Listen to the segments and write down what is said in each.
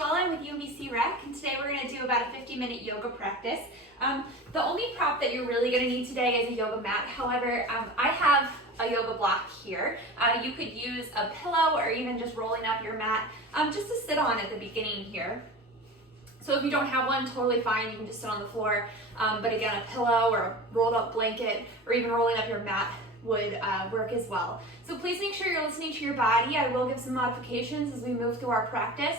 Joella with UMBC Rec, and today we're going to do about a 50-minute yoga practice. The only prop that you're really going to need today is a yoga mat. However, I have a yoga block here. You could use a pillow or even just rolling up your mat just to sit on at the beginning here. So if you don't have one, totally fine. You can just sit on the floor. But again, a pillow or a rolled up blanket or even rolling up your mat would work as well. So please make sure you're listening to your body. I will give some modifications as we move through our practice.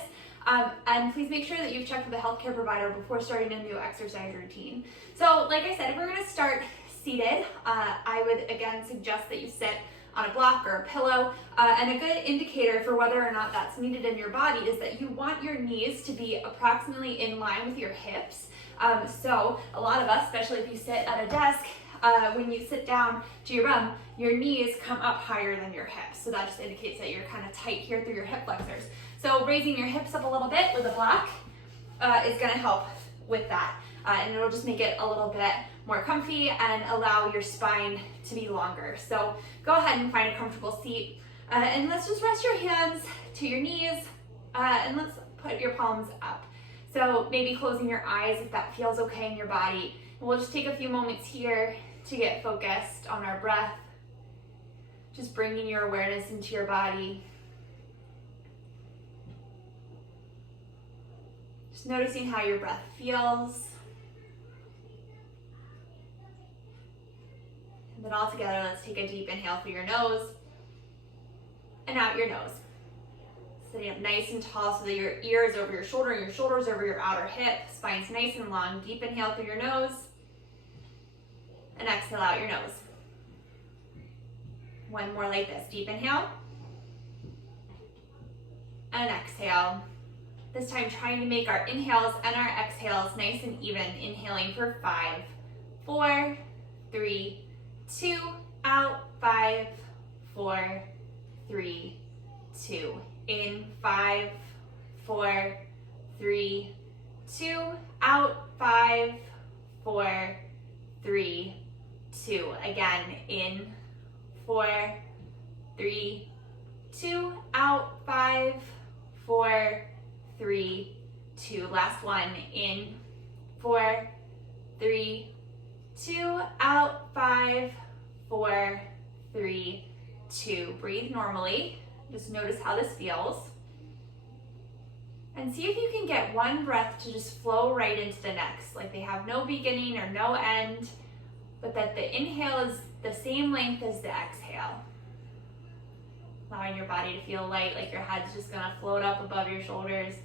And please make sure that you've checked with a healthcare provider before starting a new exercise routine. So like I said, if we're going to start seated, I would again suggest that you sit on a block or a pillow. And a good indicator for whether or not that's needed in your body is that you want your knees to be approximately in line with your hips. So a lot of us, especially if you sit at a desk, when you sit down to your bum, your knees come up higher than your hips. So that just indicates that you're kind of tight here through your hip flexors. So raising your hips up a little bit with a block is going to help with that. And it'll just make it a little bit more comfy and allow your spine to be longer. So go ahead and find a comfortable seat. And let's just rest your hands to your knees and let's put your palms up. So maybe closing your eyes if that feels okay in your body. And we'll just take a few moments here to get focused on our breath. Just bringing your awareness into your body. Just noticing how your breath feels. And then all together, let's take a deep inhale through your nose and out your nose. Sitting up nice and tall so that your ear is over your shoulder and your shoulder's over your outer hip. Spine's nice and long. Deep inhale through your nose and exhale out your nose. One more like this. Deep inhale and exhale. This time trying to make our inhales and our exhales nice and even. Inhaling for 5, 4, 3, 2, out, 5, 4, 3, 2. In 5, 4, 3, 2, out, 5, 4, 3, 2. Again, in 4, 3, 2, out, 5, 4, 3, 2. Last one, in 4, 3, 2, out, 5, 4, 3, 2. Breathe normally. Just notice how this feels. And see if you can get one breath to just flow right into the next, like they have no beginning or no end, but that the inhale is the same length as the exhale. Allowing your body to feel light, like your head's just gonna float up above your shoulders.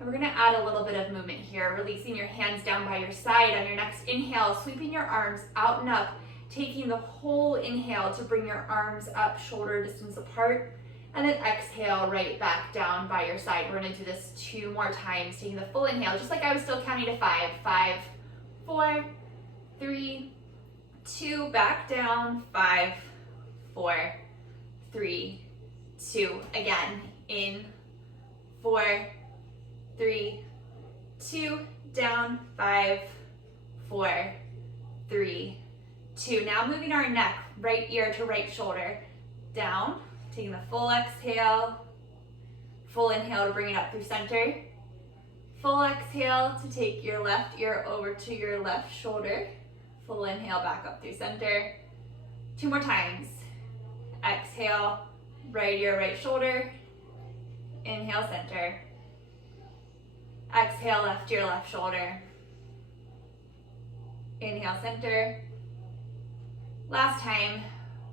And we're gonna add a little bit of movement here, releasing your hands down by your side on your next inhale, sweeping your arms out and up, taking the whole inhale to bring your arms up shoulder distance apart, and then exhale right back down by your side. We're gonna do this 2 more times, taking the full inhale, just like I was still counting to 5. 5, 4, 3, 2, back down, 5, 4, 3, 2. Again, in 4, 3, 2, down, 5, 4, 3, 2. Now moving our neck, right ear to right shoulder, down, taking the full exhale, full inhale to bring it up through center, full exhale to take your left ear over to your left shoulder, full inhale back up through center. 2 more times. Exhale, right ear, right shoulder, inhale, center. Exhale, left ear, left shoulder, inhale, center. Last time,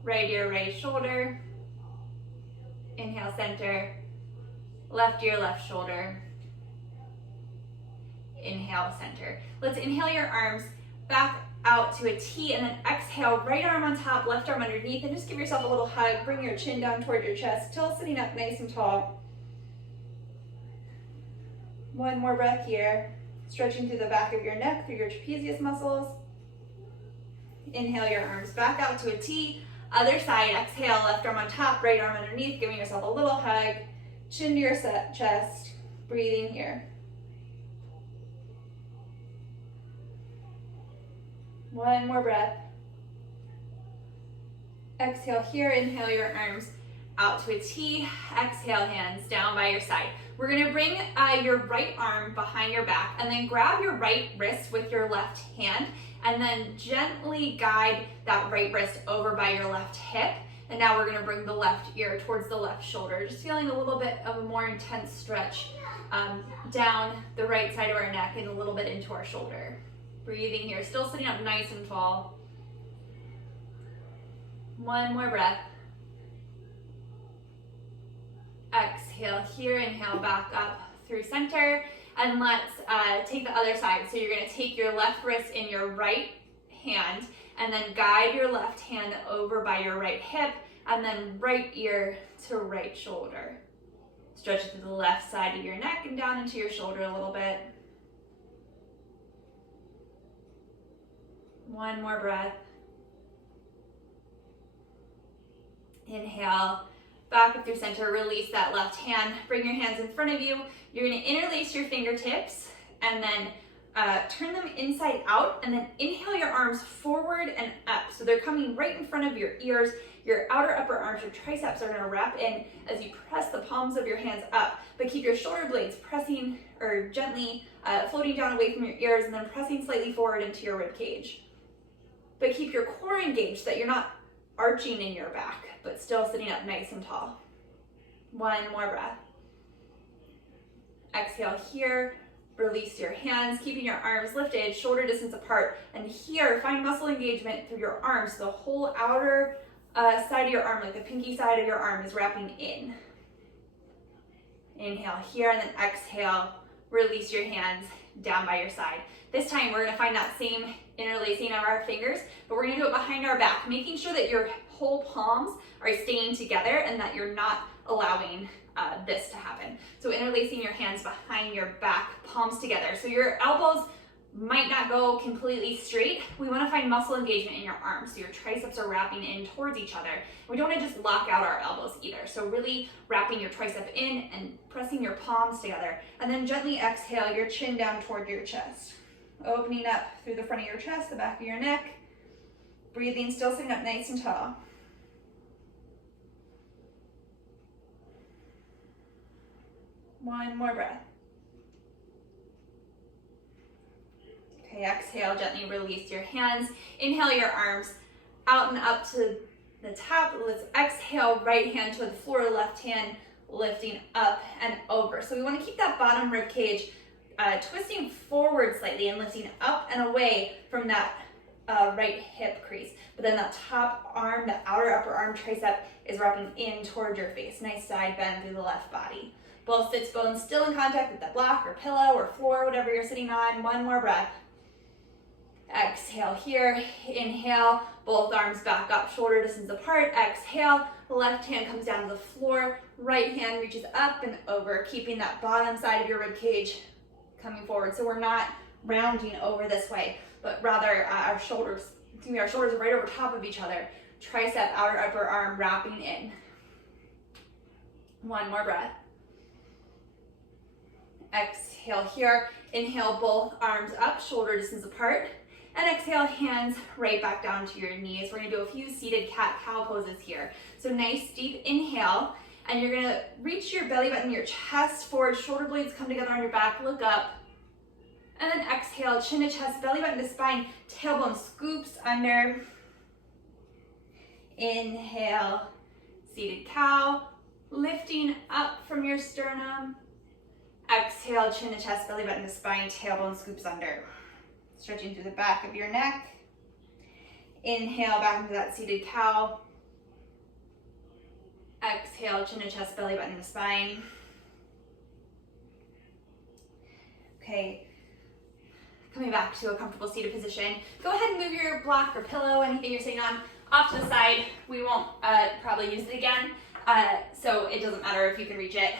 right ear, right shoulder, inhale, center, left ear, left shoulder, inhale, center. Let's inhale your arms back out to a T and then exhale, right arm on top, left arm underneath, and just give yourself a little hug. Bring your chin down toward your chest, still sitting up nice and tall. One more breath here, stretching through the back of your neck, through your trapezius muscles. Inhale your arms back out to a T. Other side, exhale, left arm on top, right arm underneath, giving yourself a little hug. Chin to your chest, breathing here. One more breath. Exhale here, inhale your arms out to a T. Exhale, hands down by your side. We're gonna bring your right arm behind your back and then grab your right wrist with your left hand and then gently guide that right wrist over by your left hip. And now we're gonna bring the left ear towards the left shoulder, just feeling a little bit of a more intense stretch down the right side of our neck and a little bit into our shoulder. Breathing here, still sitting up nice and tall. One more breath. Exhale here, inhale back up through center, and let's take the other side. So you're gonna take your left wrist in your right hand and then guide your left hand over by your right hip and then right ear to right shoulder. Stretch it to the left side of your neck and down into your shoulder a little bit. One more breath. Inhale, back up through center, release that left hand, bring your hands in front of you. You're gonna interlace your fingertips and then turn them inside out and then inhale your arms forward and up. So they're coming right in front of your ears. Your outer upper arms, your triceps are gonna wrap in as you press the palms of your hands up, but keep your shoulder blades pressing or gently floating down away from your ears and then pressing slightly forward into your rib cage. But keep your core engaged so that you're not arching in your back, but still sitting up nice and tall. One more breath. Exhale here, release your hands, keeping your arms lifted, shoulder distance apart. And here, find muscle engagement through your arms. So the whole outer side of your arm, like the pinky side of your arm, is wrapping in. Inhale here, and then exhale, release your hands down by your side. This time, we're gonna find that same interlacing of our fingers, but we're gonna do it behind our back, making sure that your whole palms are staying together and that you're not allowing this to happen. So interlacing your hands behind your back, palms together. So your elbows might not go completely straight. We wanna find muscle engagement in your arms. So your triceps are wrapping in towards each other. We don't wanna just lock out our elbows either. So really wrapping your tricep in and pressing your palms together. And then gently exhale your chin down toward your chest. Opening up through the front of your chest, the back of your neck. Breathing, still sitting up nice and tall. One more breath. Okay, exhale, gently release your hands. Inhale your arms out and up to the top. Let's exhale, right hand to the floor, left hand lifting up and over. So we want to keep that bottom rib cage twisting forward slightly and lifting up and away from that right hip crease. But then that top arm, the outer upper arm tricep is wrapping in toward your face. Nice side bend through the left body. Both sits bones still in contact with the block or pillow or floor, whatever you're sitting on. One more breath. Exhale here, inhale, both arms back up, shoulder distance apart. Exhale, left hand comes down to the floor, right hand reaches up and over, keeping that bottom side of your rib cage coming forward. So we're not rounding over this way, but rather our shoulders are right over top of each other. Tricep, outer upper arm wrapping in. One more breath. Exhale here, inhale both arms up, shoulder distance apart. And exhale, hands right back down to your knees. We're gonna do a few seated cat-cow poses here. So nice deep inhale, and you're gonna reach your belly button, your chest forward, shoulder blades come together on your back, look up. And then exhale, chin to chest, belly button to spine, tailbone scoops under. Inhale, seated cow, lifting up from your sternum. Exhale, chin to chest, belly button to spine, tailbone scoops under. Stretching through the back of your neck. Inhale, back into that seated cow. Exhale, chin to chest, belly button to spine. Okay, coming back to a comfortable seated position. Go ahead and move your block or pillow, anything you're sitting on, off to the side. We won't probably use it again, so it doesn't matter if you can reach it.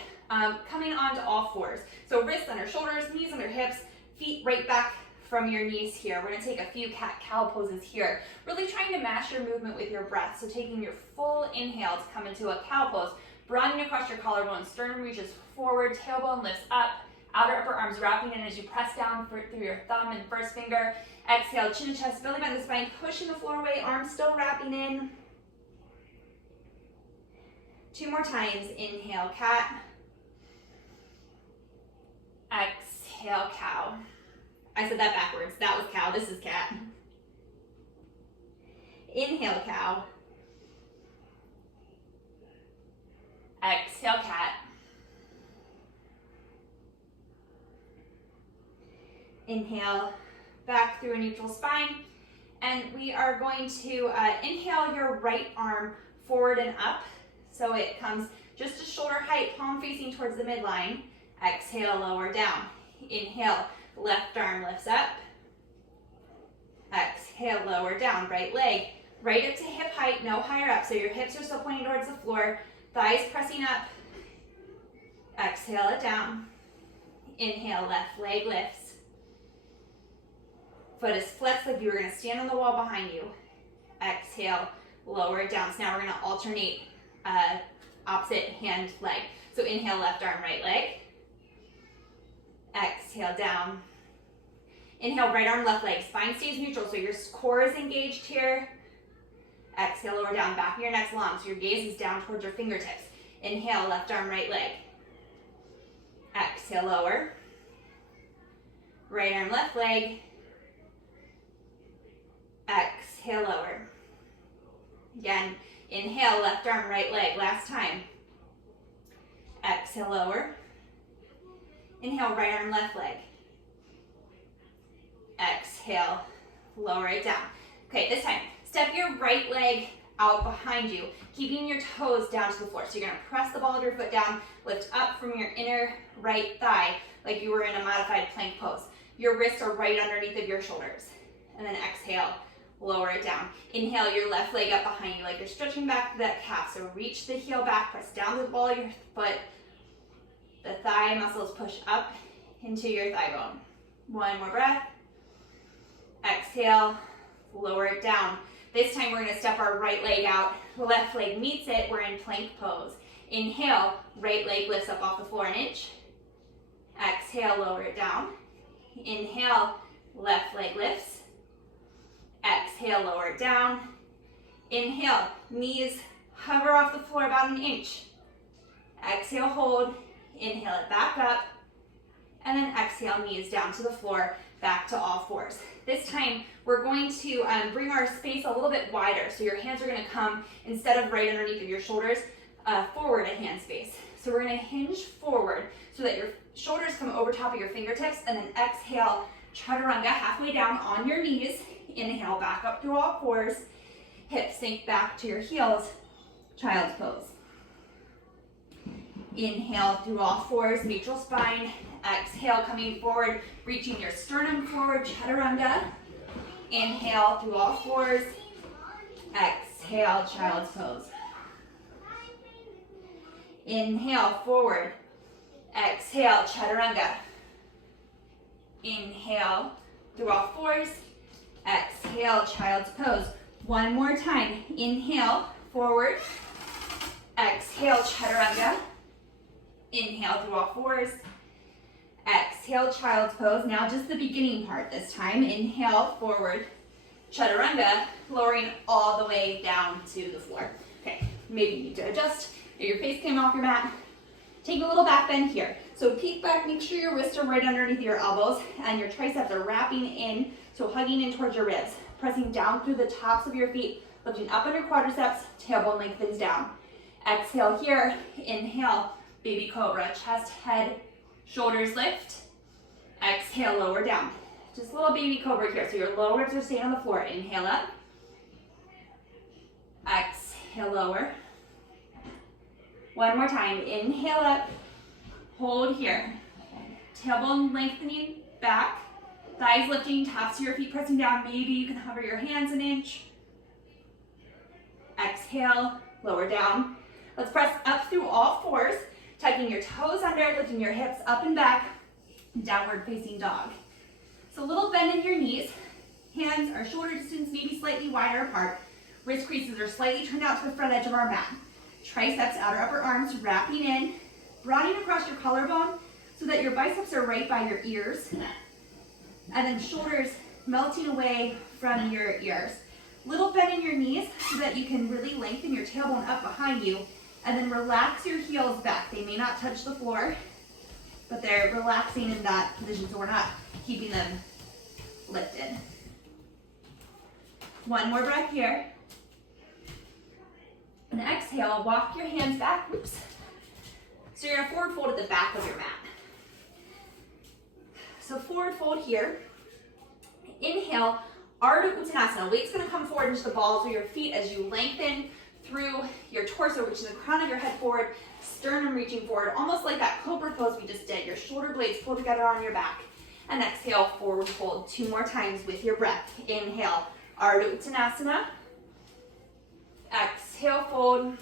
Coming onto all fours. So wrists under shoulders, knees under hips, feet right back from your knees here. We're gonna take a few cat-cow poses here. Really trying to match your movement with your breath. So taking your full inhale to come into a cow pose, broadening across your collarbone, sternum reaches forward, tailbone lifts up, outer upper arms wrapping in as you press down through your thumb and first finger. Exhale, chin to chest, belly button to spine, pushing the floor away, arms still wrapping in. 2 more times. Inhale, cat. Exhale, cow. I said that backwards. That was cow. This is cat. Inhale, cow. Exhale, cat. Inhale, back through a neutral spine. And we are going to inhale your right arm forward and up. So it comes just to shoulder height, palm facing towards the midline. Exhale, lower down. Inhale, left arm lifts up. Exhale, lower down. Right leg, right up to hip height, no higher up. So your hips are still pointing towards the floor. Thighs pressing up. Exhale it down. Inhale, left leg lifts. Foot is flexed like you were going to stand on the wall behind you. Exhale, lower it down. So now we're going to alternate opposite hand leg. So inhale, left arm, right leg. Exhale, down. Inhale, right arm, left leg. Spine stays neutral, so your core is engaged here. Exhale, lower down. Back of your neck's long, so your gaze is down towards your fingertips. Inhale, left arm, right leg. Exhale, lower. Right arm, left leg. Exhale, lower. Again, inhale, left arm, right leg. Last time. Exhale, lower. Inhale, right arm, left leg. Exhale, lower it down. Okay, this time, step your right leg out behind you, keeping your toes down to the floor. So you're gonna press the ball of your foot down, lift up from your inner right thigh, like you were in a modified plank pose. Your wrists are right underneath of your shoulders. And then exhale, lower it down. Inhale, your left leg up behind you, like you're stretching back to that calf. So reach the heel back, press down to the ball of your foot. The thigh muscles push up into your thigh bone. One more breath. Exhale, lower it down. This time we're gonna step our right leg out. Left leg meets it, we're in plank pose. Inhale, right leg lifts up off the floor an inch. Exhale, lower it down. Inhale, left leg lifts. Exhale, lower it down. Inhale, knees hover off the floor about an inch. Exhale, hold. Inhale it back up. And then exhale, knees down to the floor, back to all fours. This time, we're going to bring our space a little bit wider. So your hands are gonna come, instead of right underneath of your shoulders, forward a hand space. So we're gonna hinge forward so that your shoulders come over top of your fingertips, and then exhale, chaturanga, halfway down on your knees. Inhale, back up through all fours. Hips sink back to your heels, child's pose. Inhale through all fours, neutral spine. Exhale, coming forward, reaching your sternum forward, chaturanga. Inhale through all fours. Exhale, child's pose. Inhale, forward. Exhale, chaturanga. Inhale through all fours. Exhale, child's pose. One more time. Inhale, forward. Exhale, chaturanga. Inhale through all fours. Exhale, child's pose. Now just the beginning part this time. Inhale, forward. Chaturanga, lowering all the way down to the floor. Okay, maybe you need to adjust. Your face came off your mat. Take a little back bend here. So peek back, make sure your wrists are right underneath your elbows and your triceps are wrapping in, so hugging in towards your ribs. Pressing down through the tops of your feet, lifting up on your quadriceps, tailbone lengthens down. Exhale here, inhale, baby cobra, chest, head, shoulders lift. Exhale, lower down. Just a little baby cobra here, so your lower ribs are staying on the floor. Inhale up. Exhale, lower. One more time. Inhale up. Hold here. Tailbone lengthening back. Thighs lifting, tops of your feet pressing down. Maybe you can hover your hands an inch. Exhale, lower down. Let's press up through all fours, tucking your toes under, lifting your hips up and back. Downward facing dog. So a little bend in your knees. Hands are shoulder distance, maybe slightly wider apart. Wrist creases are slightly turned out to the front edge of our mat. Triceps, outer upper arms wrapping in, broadening across your collarbone so that your biceps are right by your ears. And then shoulders melting away from your ears. Little bend in your knees so that you can really lengthen your tailbone up behind you And then relax your heels back. They may not touch the floor, but they're relaxing in that position, so we're not keeping them lifted. One more breath here. And exhale, walk your hands back. Oops. So you're gonna forward fold at the back of your mat. So forward fold here. Inhale, Ardha Uttanasana. Weight's gonna come forward into the balls of your feet as you lengthen through your torso, reaching the crown of your head forward, sternum reaching forward, almost like that cobra pose we just did. Your shoulder blades pull together on your back. And exhale, forward fold 2 more times with your breath. Inhale, Ardha Uttanasana. Exhale, fold.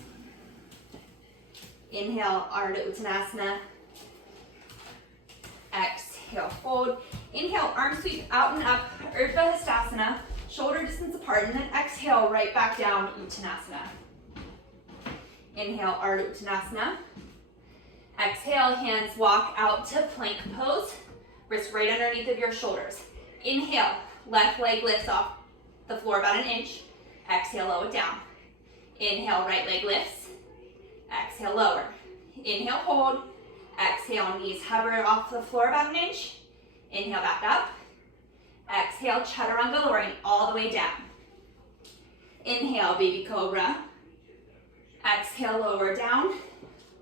Inhale, Ardha Uttanasana. Exhale, fold. Inhale, arm sweep out and up, Urdhva Hastasana, shoulder distance apart, and then exhale, right back down, Uttanasana. Inhale, Ardha Uttanasana. Exhale, hands walk out to plank pose, wrists right underneath of your shoulders. Inhale, left leg lifts off the floor about an inch. Exhale, lower it down. Inhale, right leg lifts. Exhale, lower. Inhale, hold. Exhale, knees hover off the floor about an inch. Inhale, back up. Exhale, chaturanga, lowering all the way down. Inhale, baby cobra. Exhale, lower down.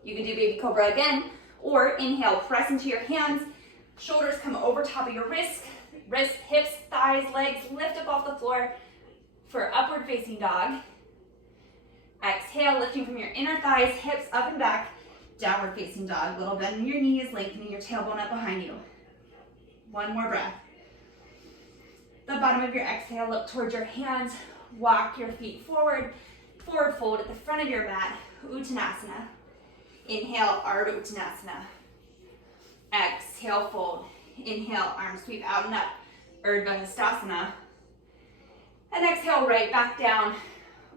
You can do baby cobra again, or inhale, press into your hands. Shoulders come over top of your wrists, hips, thighs, legs, lift up off the floor for upward facing dog. Exhale, lifting from your inner thighs, hips up and back, downward facing dog. Little bend in your knees, lengthening your tailbone up behind you. One more breath. The bottom of your exhale, look towards your hands, walk your feet forward, forward fold at the front of your mat, Uttanasana. Inhale, Ardha Uttanasana. Exhale, fold. Inhale, arms sweep out and up, Urdhva Hastasana. And exhale, right back down,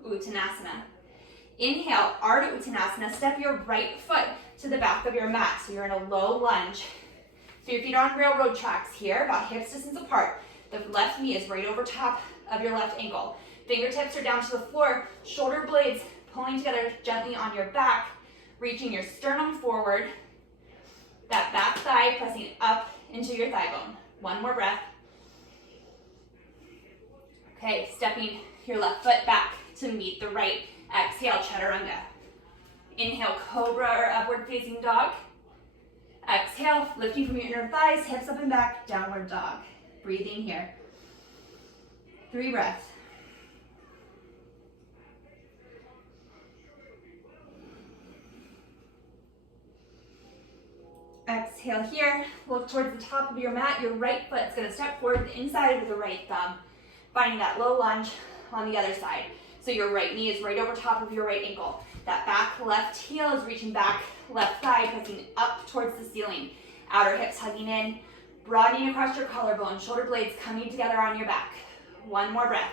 Uttanasana. Inhale, Ardha Uttanasana. Step your right foot to the back of your mat, so you're in a low lunge. So your feet are on railroad tracks here, about hips distance apart. The left knee is right over top of your left ankle. Fingertips are down to the floor, shoulder blades pulling together gently on your back, reaching your sternum forward, that back thigh pressing up into your thigh bone. One more breath. Okay, stepping your left foot back to meet the right. Exhale, chaturanga. Inhale, cobra or upward facing dog. Exhale, lifting from your inner thighs, hips up and back, downward dog. Breathing here. 3 breaths. Exhale here, look towards the top of your mat. Your right foot's gonna step forward the inside with the right thumb, finding that low lunge on the other side. So your right knee is right over top of your right ankle. That back left heel is reaching back, left thigh pressing up towards the ceiling. Outer hips hugging in, broadening across your collarbone, shoulder blades coming together on your back. One more breath.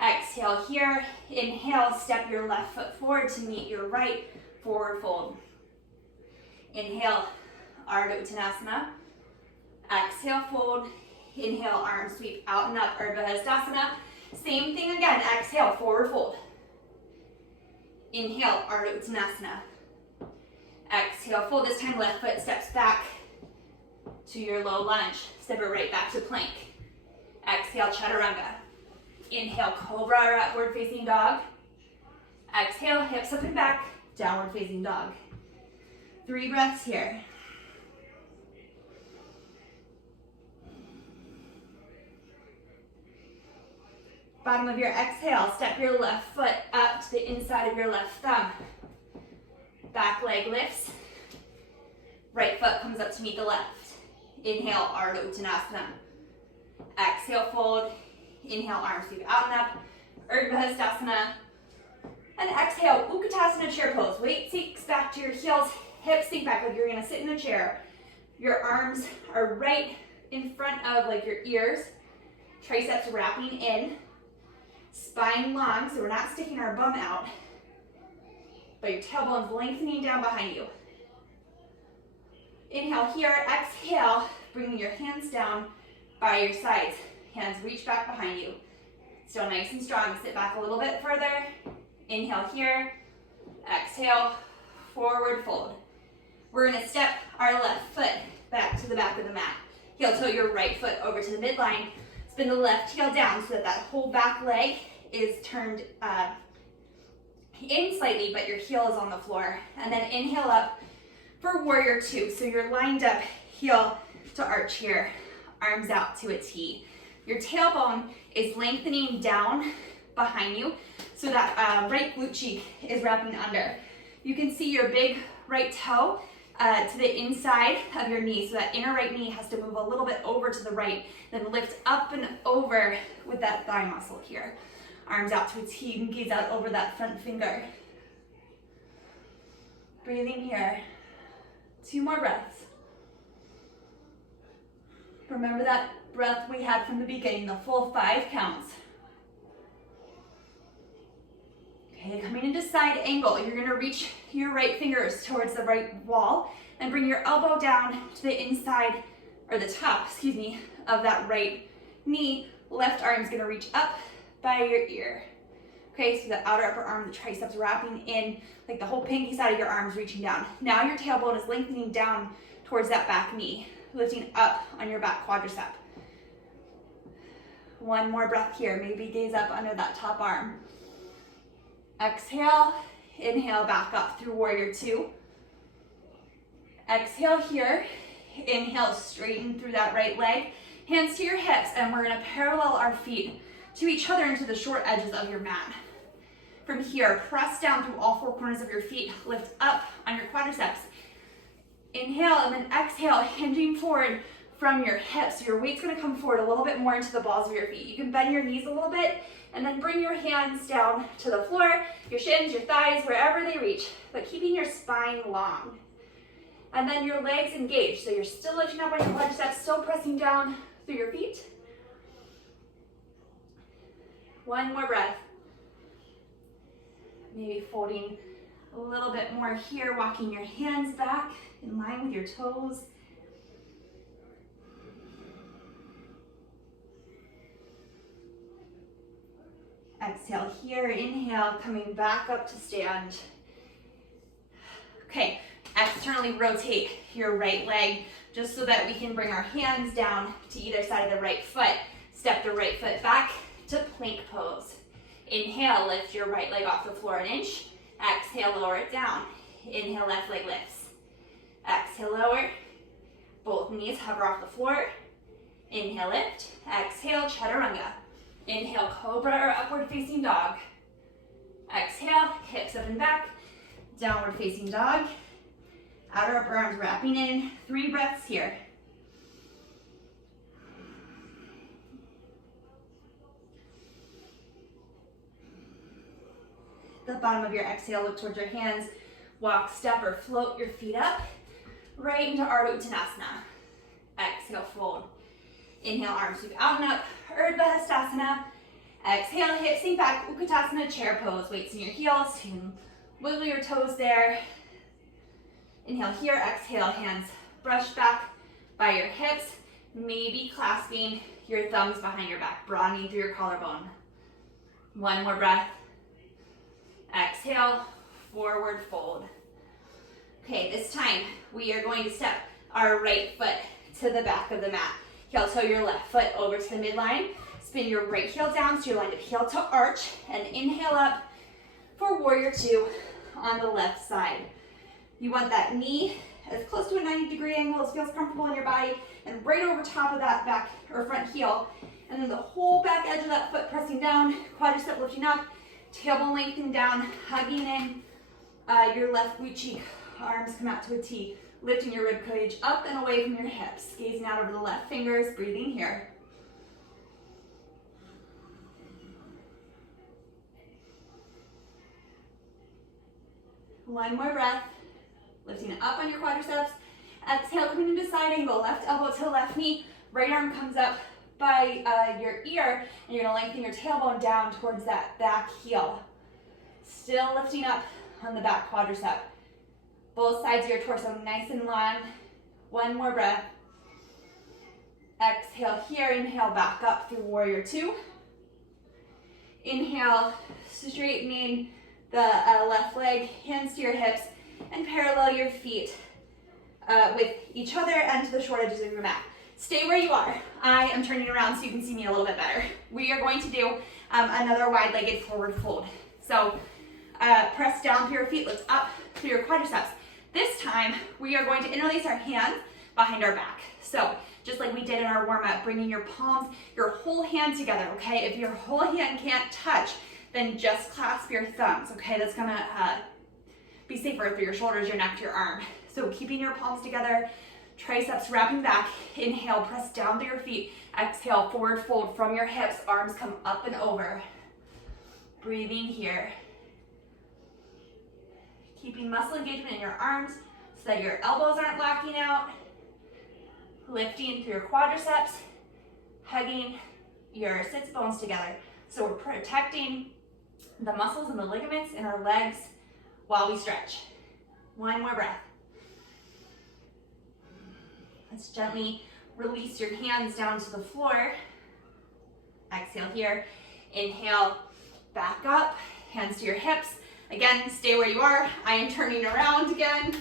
Exhale here, inhale, step your left foot forward to meet your right, forward fold. Inhale, Ardha Uttanasana. Exhale, fold. Inhale, arms sweep out and up, Urdhva Hastasana. Same thing again, exhale, forward fold. Inhale, Ardha Uttanasana. Exhale, fold. This time left foot steps back to your low lunge. Step it right back to plank. Exhale, chaturanga. Inhale, cobra or upward facing dog. Exhale, hips up and back, downward facing dog. 3 breaths here. Bottom of your exhale, step your left foot up to the inside of your left thumb. Back leg lifts. Right foot comes up to meet the left. Inhale, Ardha Uttanasana. Exhale, fold. Inhale, arms sweep out and up, Urdhva Hastasana. And exhale, Utkatasana chair pose. Weight sinks back to your heels, hips sink back like you're gonna sit in a chair. Your arms are right in front of like your ears. Triceps wrapping in. Spine long, so we're not sticking our bum out. But your tailbone's lengthening down behind you. Inhale here, exhale, bringing your hands down by your sides. Hands reach back behind you. Still nice and strong. Sit back a little bit further. Inhale here. Exhale, forward fold. We're gonna step our left foot back to the back of the mat. Heel toe your right foot over to the midline. Spin the left heel down so that that whole back leg is turned in slightly, but your heel is on the floor. And then inhale up for warrior two. So you're lined up, heel to arch here, arms out to a T. Your tailbone is lengthening down behind you so that right glute cheek is wrapping under. You can see your big right toe to the inside of your knee, so that inner right knee has to move a little bit over to the right, then lift up and over with that thigh muscle here. Arms out to a T, you can gaze out over that front finger. Breathing here. 2 more breaths. Remember that breath we had from the beginning, the full 5 counts. Okay, coming into side angle, you're gonna reach your right fingers towards the right wall and bring your elbow down to the inside, or the top, excuse me, of that right knee. Left arm's gonna reach up by your ear. Okay, so the outer upper arm, the triceps wrapping in, like the whole pinky side of your arm is reaching down. Now your tailbone is lengthening down towards that back knee, lifting up on your back quadricep. 1 more breath here, maybe gaze up under that top arm. Exhale, inhale back up through warrior two. Exhale here, inhale straighten through that right leg, hands to your hips, and we're gonna parallel our feet to each other into the short edges of your mat. From here, press down through all 4 corners of your feet, lift up on your quadriceps. Inhale and then exhale, hinging forward from your hips. Your weight's gonna come forward a little bit more into the balls of your feet. You can bend your knees a little bit and then bring your hands down to the floor, your shins, your thighs, wherever they reach, but keeping your spine long. And then your legs engaged, so you're still lifting up on your quadriceps, still pressing down through your feet. 1 more breath. Maybe folding a little bit more here, walking your hands back in line with your toes. Exhale here, inhale, coming back up to stand. Okay, externally rotate your right leg just so that we can bring our hands down to either side of the right foot. Step the right foot back to plank pose. Inhale, lift your right leg off the floor 1 inch. Exhale, lower it down. Inhale, left leg lifts. Exhale, lower. Both knees hover off the floor. Inhale, lift. Exhale, chaturanga. Inhale, cobra or upward facing dog. Exhale, hips up and back. Downward facing dog. Outer upper arms wrapping in. 3 breaths here. The bottom of your exhale, look towards your hands. Walk, step, or float your feet up right into Ardha Uttanasana. Exhale, fold. Inhale, arms sweep out and up, Urdhva Hastasana. Exhale, hips sink back, Utkatasana, chair pose. Weights in your heels, you can wiggle your toes there. Inhale here, exhale, hands brush back by your hips, maybe clasping your thumbs behind your back, broadening through your collarbone. 1 more breath. Exhale, forward fold. Okay, this time we are going to step our right foot to the back of the mat. Heel toe your left foot over to the midline. Spin your right heel down so you're lined up heel to arch, and inhale up for warrior two on the left side. You want that knee as close to a 90-degree angle as feels comfortable in your body, and right over top of that back or front heel, and then the whole back edge of that foot pressing down, quadricep lifting up, tailbone lengthening down, hugging in your left glute cheek, arms come out to a T, lifting your rib cage up and away from your hips, gazing out over the left fingers, breathing here. One more breath, lifting it up on your quadriceps. Exhale, coming into side angle, left elbow to left knee, right arm comes up by your ear, and you're gonna lengthen your tailbone down towards that back heel. Still lifting up on the back quadricep. Both sides of your torso nice and long. One more breath. Exhale here, inhale back up through warrior two. Inhale, straightening the left leg, hands to your hips, and parallel your feet with each other and to the short edges of your mat. Stay where you are. I am turning around so you can see me a little bit better. We are going to do another wide-legged forward fold. So press down through your feet, lift up through your quadriceps. This time, we are going to interlace our hands behind our back. So just like we did in our warm-up, bringing your palms, your whole hand together, okay? If your whole hand can't touch, then just clasp your thumbs, okay? That's gonna be safer for your shoulders, your neck, your arm. So keeping your palms together, triceps wrapping back. Inhale, press down through your feet. Exhale, forward fold from your hips. Arms come up and over. Breathing here. Keeping muscle engagement in your arms so that your elbows aren't locking out. Lifting through your quadriceps. Hugging your sits bones together. So we're protecting the muscles and the ligaments in our legs while we stretch. One more breath. Let's gently release your hands down to the floor. Exhale here. Inhale, back up, hands to your hips. Again, stay where you are. I am turning around again.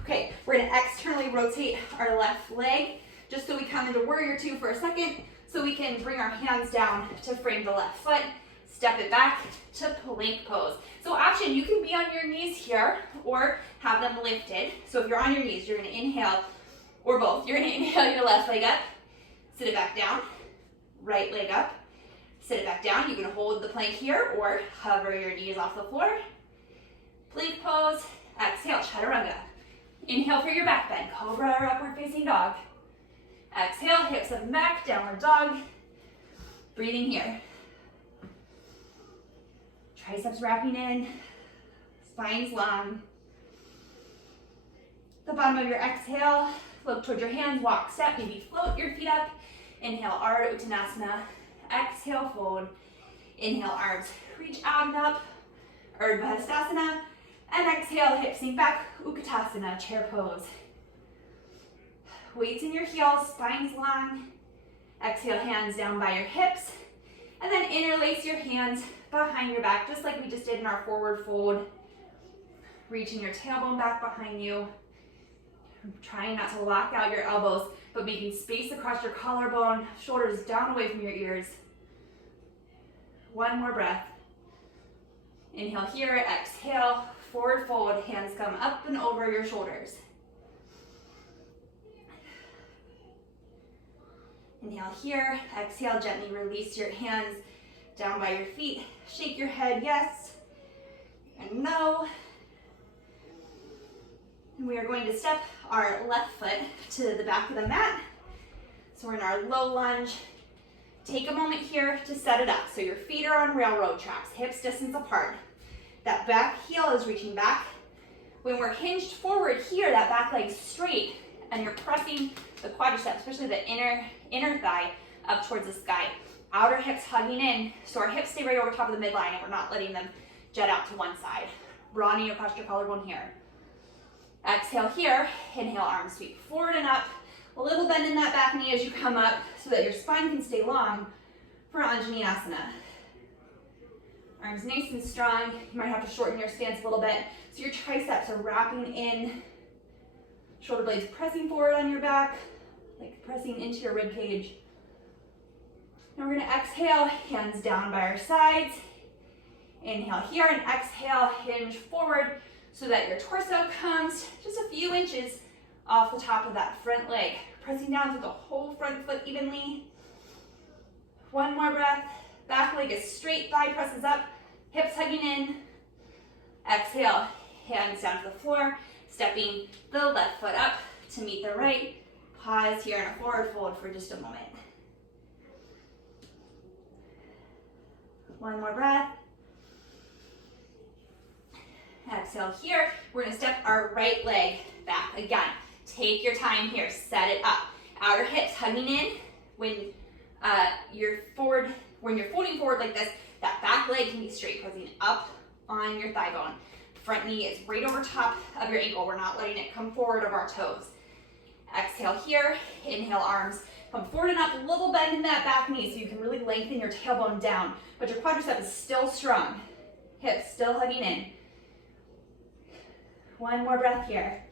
Okay, we're gonna externally rotate our left leg just so we come into warrior two for a second so we can bring our hands down to frame the left foot. Step it back to plank pose. So option, you can be on your knees here or have them lifted. So if you're on your knees, you're gonna inhale, or both. You're gonna inhale your left leg up, sit it back down, right leg up, sit it back down. You can hold the plank here or hover your knees off the floor. Plank pose, exhale, chaturanga. Inhale for your back bend, cobra or upward facing dog. Exhale, hips up and back, downward dog. Breathing here. Triceps wrapping in, spine's long. The bottom of your exhale, look towards your hands, walk, step, maybe float your feet up. Inhale, Ardha Uttanasana. Exhale, fold. Inhale, arms reach out and up, Urdhva Hastasana. And exhale, hips sink back, Utkatasana, chair pose. Weights in your heels, spine's long. Exhale, hands down by your hips. And then interlace your hands behind your back, just like we just did in our forward fold. Reaching your tailbone back behind you. Trying not to lock out your elbows, but making space across your collarbone, shoulders down away from your ears. One more breath. Inhale here, exhale, forward fold, hands come up and over your shoulders. Inhale here, exhale, gently release your hands down by your feet. Shake your head, yes and no. And we are going to step our left foot to the back of the mat. So we're in our low lunge. Take a moment here to set it up. So your feet are on railroad tracks, hips distance apart. That back heel is reaching back. When we're hinged forward here, that back leg's straight, and you're pressing the quadriceps, especially the inner thigh, up towards the sky. Outer hips hugging in, so our hips stay right over top of the midline, and we're not letting them jet out to one side. Broadening across your collarbone here. Exhale here, inhale, arms sweep forward and up. A little bend in that back knee as you come up so that your spine can stay long for Anjaneyasana. Arms nice and strong. You might have to shorten your stance a little bit. So your triceps are wrapping in. Shoulder blades pressing forward on your back, like pressing into your rib cage. Now we're gonna exhale, hands down by our sides. Inhale here and exhale, hinge forward so that your torso comes just a few inches off the top of that front leg. Pressing down through the whole front foot evenly. One more breath. Back leg is straight, thigh presses up, hips hugging in. Exhale, hands down to the floor, stepping the left foot up to meet the right. Pause here in a forward fold for just a moment. One more breath. Exhale here. We're gonna step our right leg back. Again, take your time here, set it up. Outer hips hugging in. When you're folding forward like this, that back leg can be straight, pressing up on your thigh bone. Front knee is right over top of your ankle. We're not letting it come forward of our toes. Exhale here, inhale, arms come forward and up, a little bend in that back knee so you can really lengthen your tailbone down, but your quadricep is still strong. hips still hugging in. One more breath here.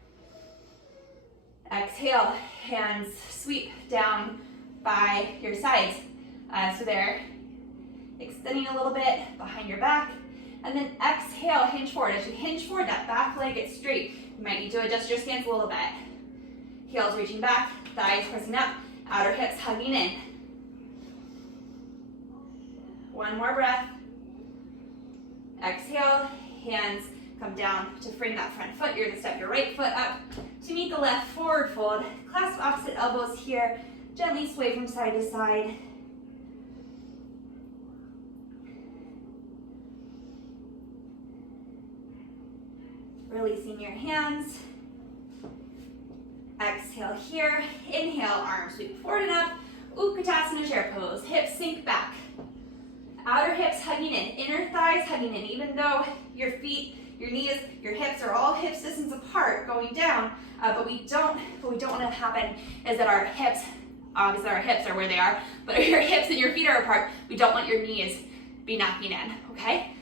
Exhale, hands sweep down by your sides. So they're extending a little bit behind your back. And then exhale, hinge forward. As you hinge forward, that back leg gets straight. You might need to adjust your stance a little bit. Heels reaching back, thighs pressing up, outer hips hugging in. One more breath. Exhale, hands come down to frame that front foot. You're gonna step your right foot up to meet the left, forward fold. Clasp opposite elbows here. Gently sway from side to side. Releasing your hands. Exhale here. Inhale, arms sweep forward and up. Utkatasana chair pose. Hips sink back. Outer hips hugging in. Inner thighs hugging in. Even though your feet, your knees, your hips are all hips distance apart going down, but we don't want to happen is that our hips, obviously our hips are where they are, but if your hips and your feet are apart, we don't want your knees be knocking in, okay?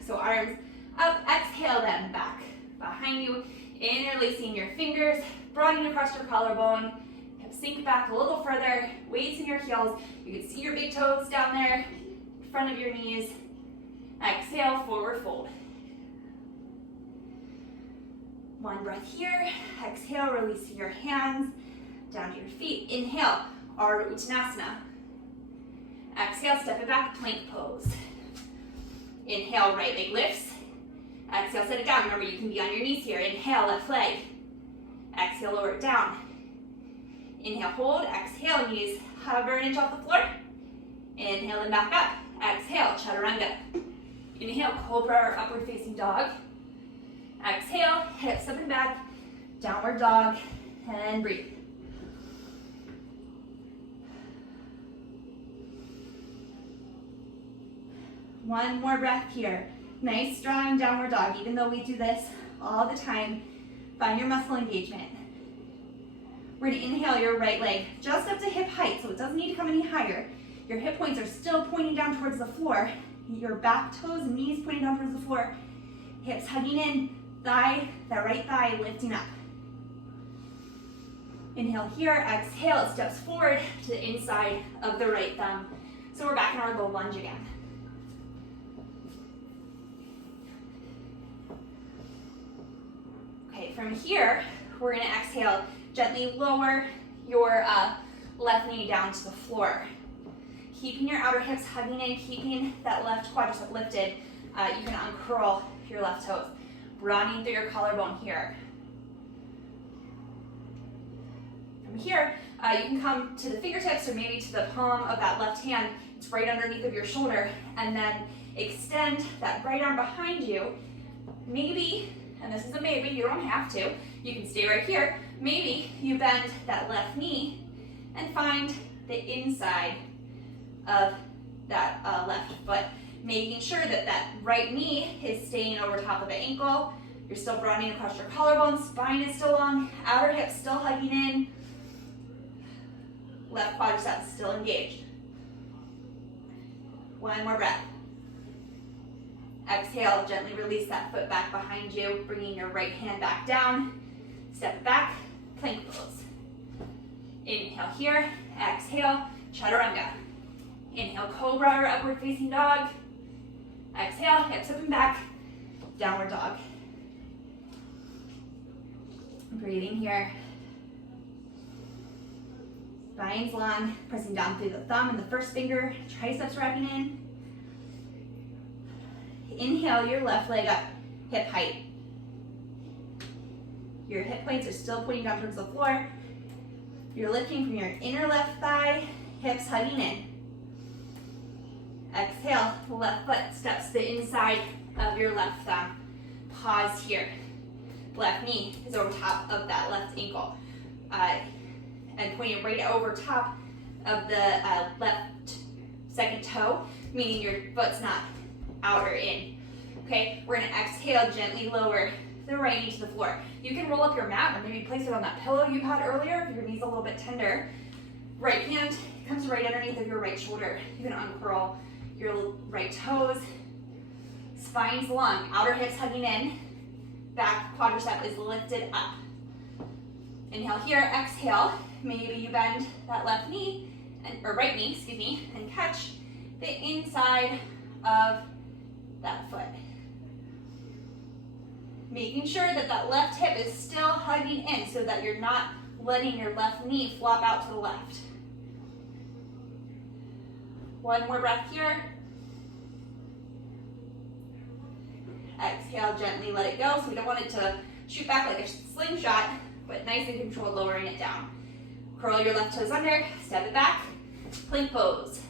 So arms up, exhale them back behind you, interlacing your fingers, broadening across your collarbone, hips sink back a little further, weights in your heels, you can see your big toes down there, in front of your knees. Exhale, forward fold. One breath here, exhale, releasing your hands down to your feet. Inhale, Ardha Uttanasana. Exhale, step it back, plank pose. Inhale, right leg lifts. Exhale, set it down. Remember, you can be on your knees here. Inhale, left leg. Exhale, lower it down. Inhale, hold. Exhale, knees hover an inch off the floor. Inhale, and back up. Exhale, chaturanga. Inhale, cobra or upward facing dog. Exhale, hips up and back, downward dog, and breathe. One more breath here. Nice, strong downward dog. Even though we do this all the time, find your muscle engagement. We're gonna inhale your right leg just up to hip height, so it doesn't need to come any higher. Your hip points are still pointing down towards the floor. Your back toes and knees pointing down towards the floor. Hips hugging in, thigh, that right thigh lifting up. Inhale here, exhale, it steps forward to the inside of the right thumb. So we're back in our low lunge again. Okay, from here, we're gonna exhale, gently lower your left knee down to the floor. Keeping your outer hips hugging in, keeping that left quadricep lifted, you can uncurl your left toes, broadening through your collarbone here. From here, you can come to the fingertips or maybe to the palm of that left hand. It's right underneath of your shoulder, and then extend that right arm behind you. Maybe, and this is a maybe, you don't have to, you can stay right here. Maybe you bend that left knee and find the inside of that left foot, making sure that that right knee is staying over top of the ankle. You're still broadening across your collarbone, spine is still long, outer hips still hugging in, left quadricep still engaged. One more breath. Exhale, gently release that foot back behind you, bringing your right hand back down, step it back, plank pose. Inhale here, exhale, chaturanga. Inhale, cobra or upward facing dog. Exhale, hips up and back, downward dog. Breathing here. Spine's long, pressing down through the thumb and the first finger, triceps wrapping in. Inhale your left leg up, hip height. Your hip points are still pointing down towards the floor. You're lifting from your inner left thigh, hips hugging in. Exhale, the left foot steps to the inside of your left thumb. Pause here. Left knee is over top of that left ankle. And pointing right over top of the left second toe, meaning your foot's not out or in. Okay, we're gonna exhale, gently lower the right knee to the floor. You can roll up your mat or maybe place it on that pillow you had earlier if your knee's a little bit tender. Right hand comes right underneath of your right shoulder. You can uncurl your right toes, Spine's long, outer hips hugging in, back quadricep is lifted up. Inhale here, exhale. Maybe you bend that left knee, or right knee, excuse me, and catch the inside of that foot. Making sure that that left hip is still hugging in so that you're not letting your left knee flop out to the left. One more breath here. Exhale, gently let it go. So we don't want it to shoot back like a slingshot, but nice and controlled, lowering it down. Curl your left toes under, step it back, plank pose.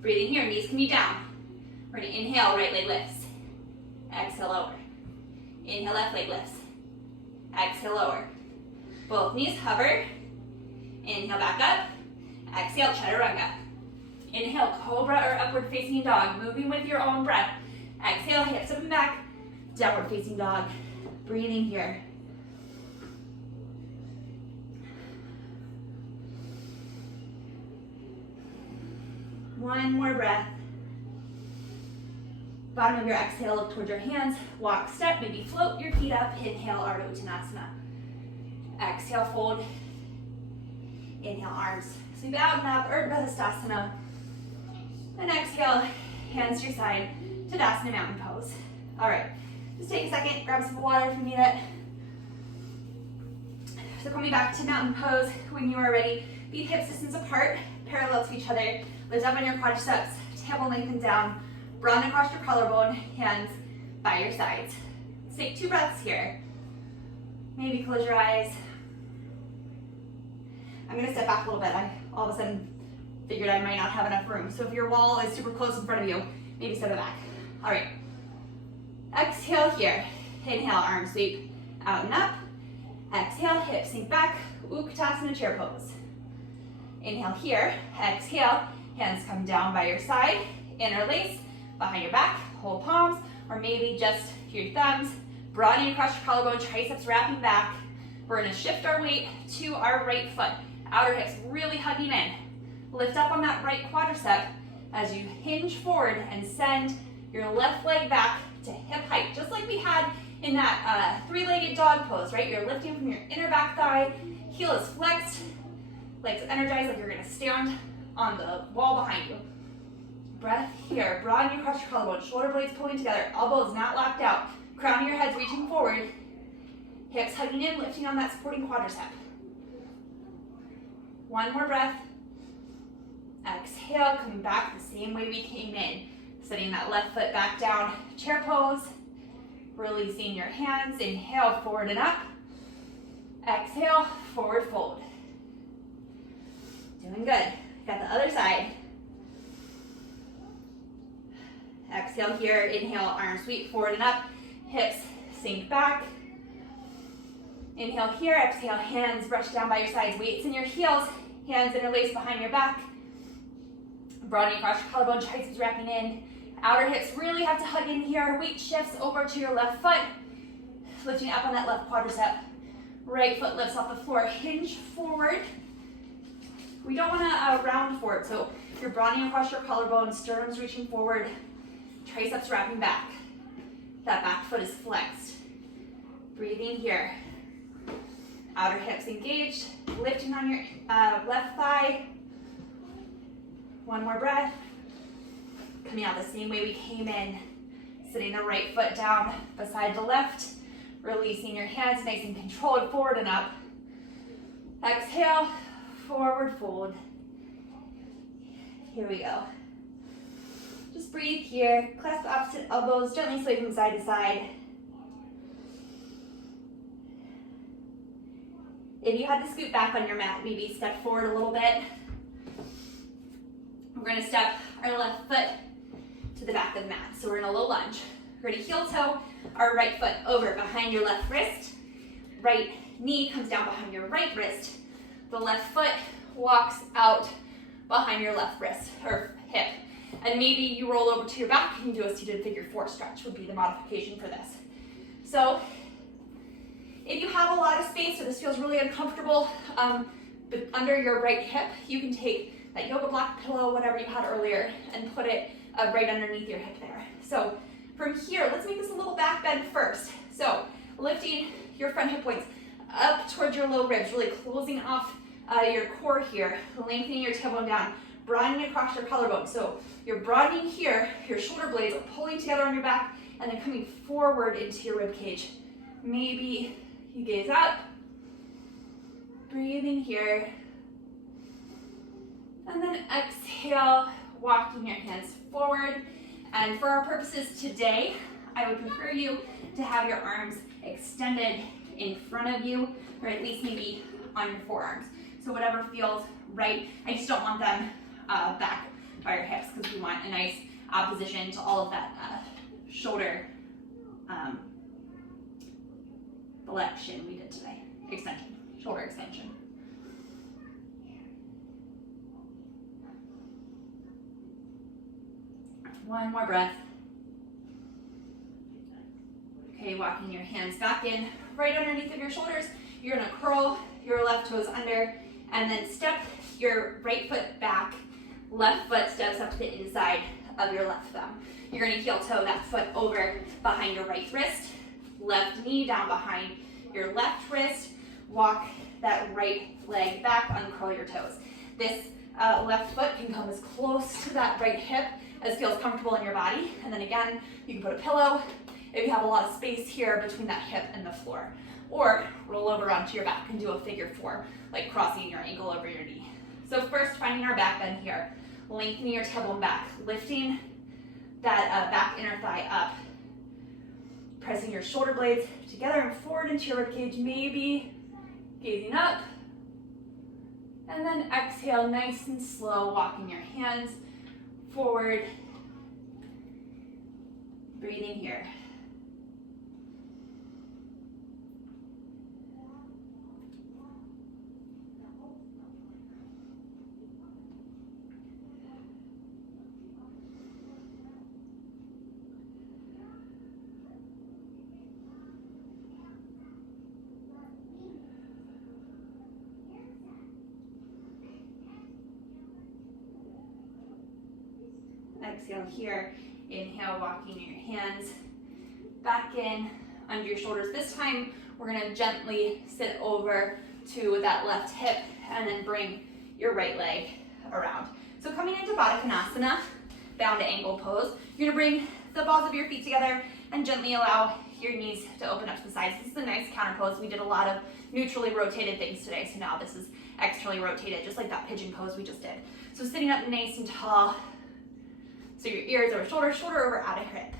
Breathing here, knees can be down. We're gonna inhale, right leg lifts. Exhale, lower. Inhale, left leg lifts. Exhale, lower. Both knees hover. Inhale, back up. Exhale, chaturanga. Inhale, cobra or upward facing dog, moving with your own breath. Exhale, hips up and back, downward facing dog. Breathing here. One more breath. Bottom of your exhale, look towards your hands. Walk, step, maybe float your feet up. Inhale, Ardha Uttanasana. Exhale, fold. Inhale, arms sweep out and up, Urdhva Hastasana. And exhale, hands to your side, Tadasana Mountain Pose. All right, just take a second, grab some water if you need it. So coming back to Mountain Pose, when you are ready, feet hips distance apart, parallel to each other. Lift up on your quadriceps, tailbone lengthen down, broaden across your collarbone, hands by your sides. Let's take 2 breaths here. Maybe close your eyes. I'm gonna step back a little bit. I all of a sudden figured I might not have enough room. So if your wall is super close in front of you, maybe step it back. All right. Exhale here. Inhale, arm sweep out and up. Exhale, hips sink back, Uttanasana chair pose. Inhale here, exhale, hands come down by your side, interlace behind your back, hold palms, or maybe just your thumbs, broadening across your collarbone, triceps wrapping back. We're gonna shift our weight to our right foot, outer hips really hugging in. Lift up on that right quadricep as you hinge forward and send your left leg back to hip height, just like we had in that 3-legged dog pose, right? You're lifting from your inner back thigh, heel is flexed, legs energized like you're gonna stand on the wall behind you. Breath here, broaden across your collarbone, shoulder blades pulling together, elbows not locked out, crown of your head's reaching forward, hips hugging in, lifting on that supporting quadricep. One more breath. Exhale, coming back the same way we came in. Setting that left foot back down, chair pose. Releasing your hands, inhale, forward and up. Exhale, forward fold. Doing good. Got the other side. Exhale here, inhale, arms sweep, forward and up. Hips sink back. Inhale here, exhale, hands brush down by your sides, weights in your heels, hands interlace behind your back. Broadening across your collarbone, triceps wrapping in. Outer hips really have to hug in here. Weight shifts over to your left foot. Lifting up on that left quadricep. Right foot lifts off the floor. Hinge forward. We don't want to round forward. So you're broadening across your collarbone, sternum's reaching forward, triceps wrapping back. That back foot is flexed. Breathing here. Outer hips engaged. Lifting on your left thigh. One more breath. Coming out the same way we came in. Sitting the right foot down beside the left. Releasing your hands nice and controlled, forward and up. Exhale, forward fold. Here we go. Just breathe here. Clasp opposite elbows, gently sway from side to side. If you had to scoot back on your mat, maybe step forward a little bit. We're going to step our left foot to the back of the mat. So we're in a low lunge. We're going to heel toe our right foot over behind your left wrist. Right knee comes down behind your right wrist. The left foot walks out behind your left wrist or hip. And maybe you roll over to your back and do a seated figure 4 stretch would be the modification for this. So if you have a lot of space or this feels really uncomfortable under your right hip, you can take that yoga block pillow, whatever you had earlier, and put it right underneath your hip there. So From here, let's make this a little back bend first. So lifting your front hip points up towards your low ribs, really closing off your core here, lengthening your tailbone down, broadening across your collarbone. So you're broadening here, your shoulder blades are pulling together on your back, and then coming forward into your rib cage. Maybe you gaze up, breathing here, and then exhale, walking your hands forward. And for our purposes today, I would prefer you to have your arms extended in front of you, or at least maybe on your forearms. So whatever feels right. I just don't want them back by your hips, because we want a nice opposition to all of that shoulder flexion we did today. Extension, shoulder extension. One more breath. Okay, walking your hands back in, right underneath of your shoulders. You're gonna curl your left toes under, and then step your right foot back. Left foot steps up to the inside of your left thumb. You're gonna heel toe that foot over behind your right wrist. Left knee down behind your left wrist. Walk that right leg back, uncurl your toes. This left foot can come as close to that right hip as feels comfortable in your body. And then again, you can put a pillow if you have a lot of space here between that hip and the floor. Or roll over onto your back and do a figure four, like crossing your ankle over your knee. So first, finding our back bend here. Lengthening your tailbone back, lifting that back inner thigh up. Pressing your shoulder blades together and forward into your ribcage, maybe gazing up. And then exhale, nice and slow, walking your hands forward. Breathing here. Exhale here, inhale, walking your hands back in under your shoulders. This time, we're gonna gently sit over to that left hip and then bring your right leg around. So coming into Baddha Konasana, bound to ankle pose, you're gonna bring the balls of your feet together and gently allow your knees to open up to the sides. This is a nice counter pose. We did a lot of neutrally rotated things today, so now this is externally rotated, just like that pigeon pose we just did. So sitting up nice and tall, so your ears over shoulder, shoulder over outer hip.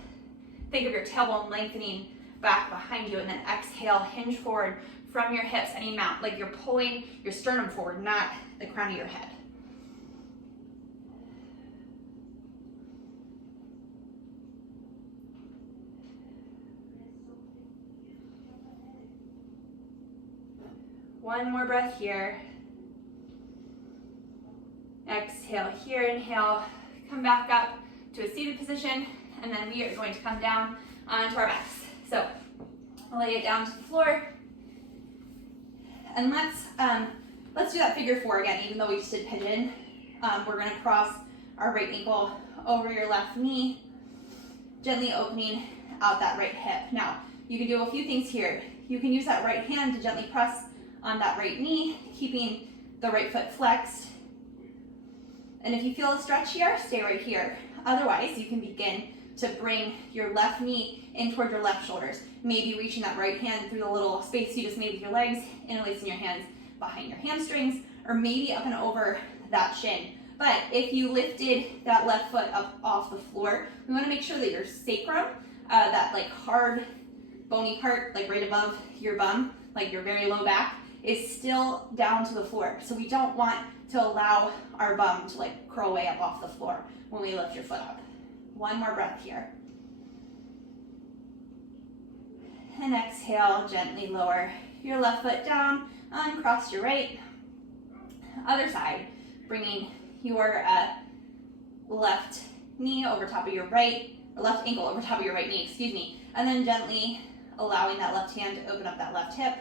Think of your tailbone lengthening back behind you, and then exhale, hinge forward from your hips, any amount, like you're pulling your sternum forward, not the crown of your head. One more breath here. Exhale here, inhale, come back up to a seated position, and then we are going to come down onto our backs. So lay it down to the floor, and let's do that figure four again, even though we just did pigeon. We're gonna cross our right ankle over your left knee, gently opening out that right hip. Now, you can do a few things here. You can use that right hand to gently press on that right knee, keeping the right foot flexed. And if you feel a stretch here, stay right here. Otherwise, you can begin to bring your left knee in toward your left shoulders. Maybe reaching that right hand through the little space you just made with your legs, interlacing your hands behind your hamstrings, or maybe up and over that shin. But if you lifted that left foot up off the floor, we want to make sure that your sacrum, that like hard bony part, like right above your bum, like your very low back, is still down to the floor. So we don't want to allow our bum to like curl way up off the floor when we lift your foot up. One more breath here. And exhale, gently lower your left foot down, uncross your right. Other side, bringing your left knee over top of your right, or left ankle over top of your right knee, excuse me. And then gently allowing that left hand to open up that left hip.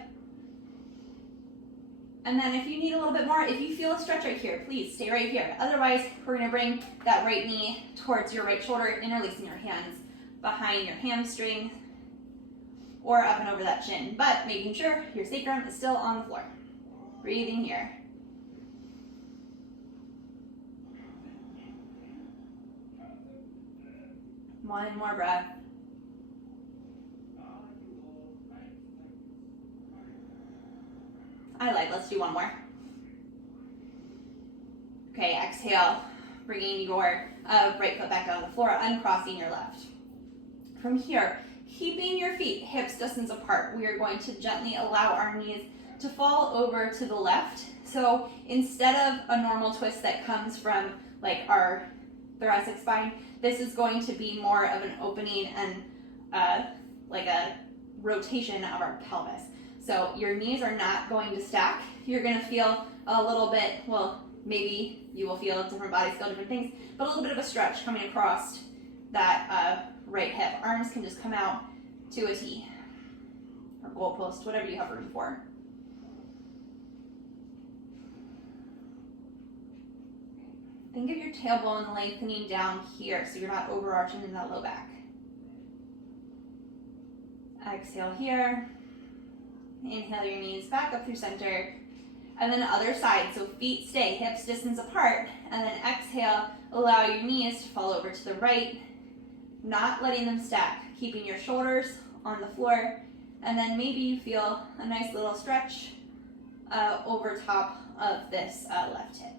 And then if you need a little bit more, if you feel a stretch right here, please stay right here. Otherwise, we're gonna bring that right knee towards your right shoulder, interlacing your hands behind your hamstring or up and over that shin, but making sure your sacrum is still on the floor. Breathing here. One more breath. Let's do one more. Okay, exhale, bringing your right foot back down on the floor, uncrossing your left. From here, keeping your feet hips distance apart, we are going to gently allow our knees to fall over to the left. So instead of a normal twist that comes from like our thoracic spine, this is going to be more of an opening and like a rotation of our pelvis. So your knees are not going to stack. You're going to feel a little bit, well, maybe you will feel different bodies feel different things, but a little bit of a stretch coming across that right hip. Arms can just come out to a T or goalpost, whatever you have room for. Think of your tailbone lengthening down here so you're not overarching in that low back. Exhale here. Inhale your knees back up through center. And then other side, so feet stay hips distance apart. And then exhale, allow your knees to fall over to the right, not letting them stack, keeping your shoulders on the floor. And then maybe you feel a nice little stretch over top of this left hip.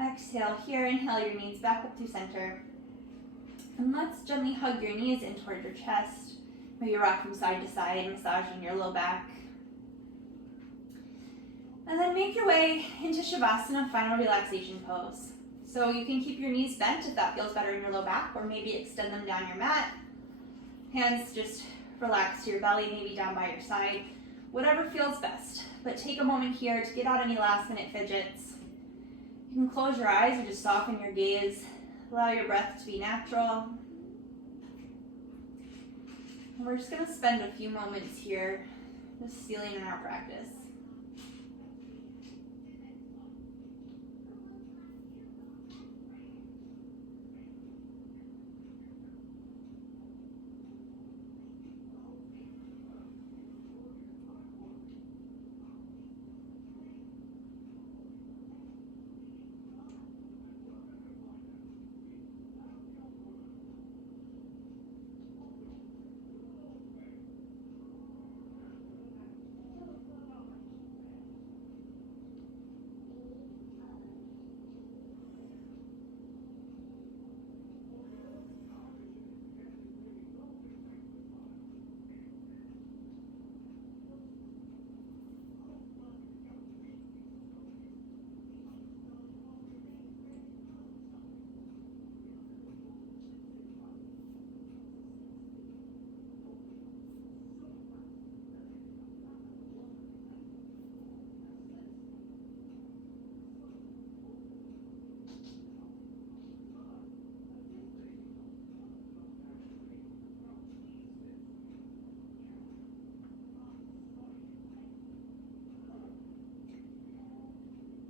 Exhale here, inhale your knees back up through center. And let's gently hug your knees in toward your chest. Maybe rock from side to side, massaging your low back. And then make your way into Shavasana, final relaxation pose. So you can keep your knees bent if that feels better in your low back, or maybe extend them down your mat. Hands just relax to your belly, maybe down by your side. Whatever feels best. But take a moment here to get out any last minute fidgets. You can close your eyes or just soften your gaze. Allow your breath to be natural. And we're just going to spend a few moments here just sealing in our practice.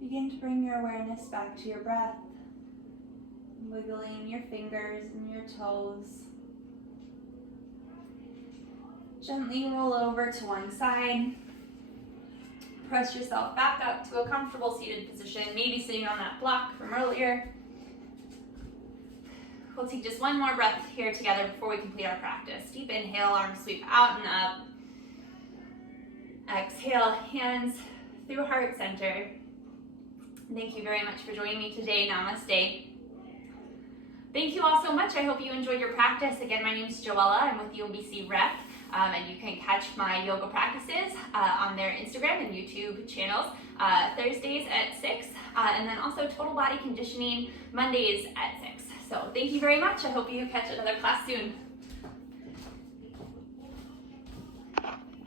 Begin to bring your awareness back to your breath, wiggling your fingers and your toes. Gently roll over to one side. Press yourself back up to a comfortable seated position, maybe sitting on that block from earlier. We'll take just one more breath here together before we complete our practice. Deep inhale, arms sweep out and up. Exhale, hands through heart center. Thank you very much for joining me today. Namaste. Thank you all so much. I hope you enjoyed your practice. Again, my name is Joella. I'm with UMBC Rep, and you can catch my yoga practices on their Instagram and YouTube channels Thursdays at 6, and then also Total Body Conditioning Mondays at 6. So thank you very much. I hope you catch another class soon.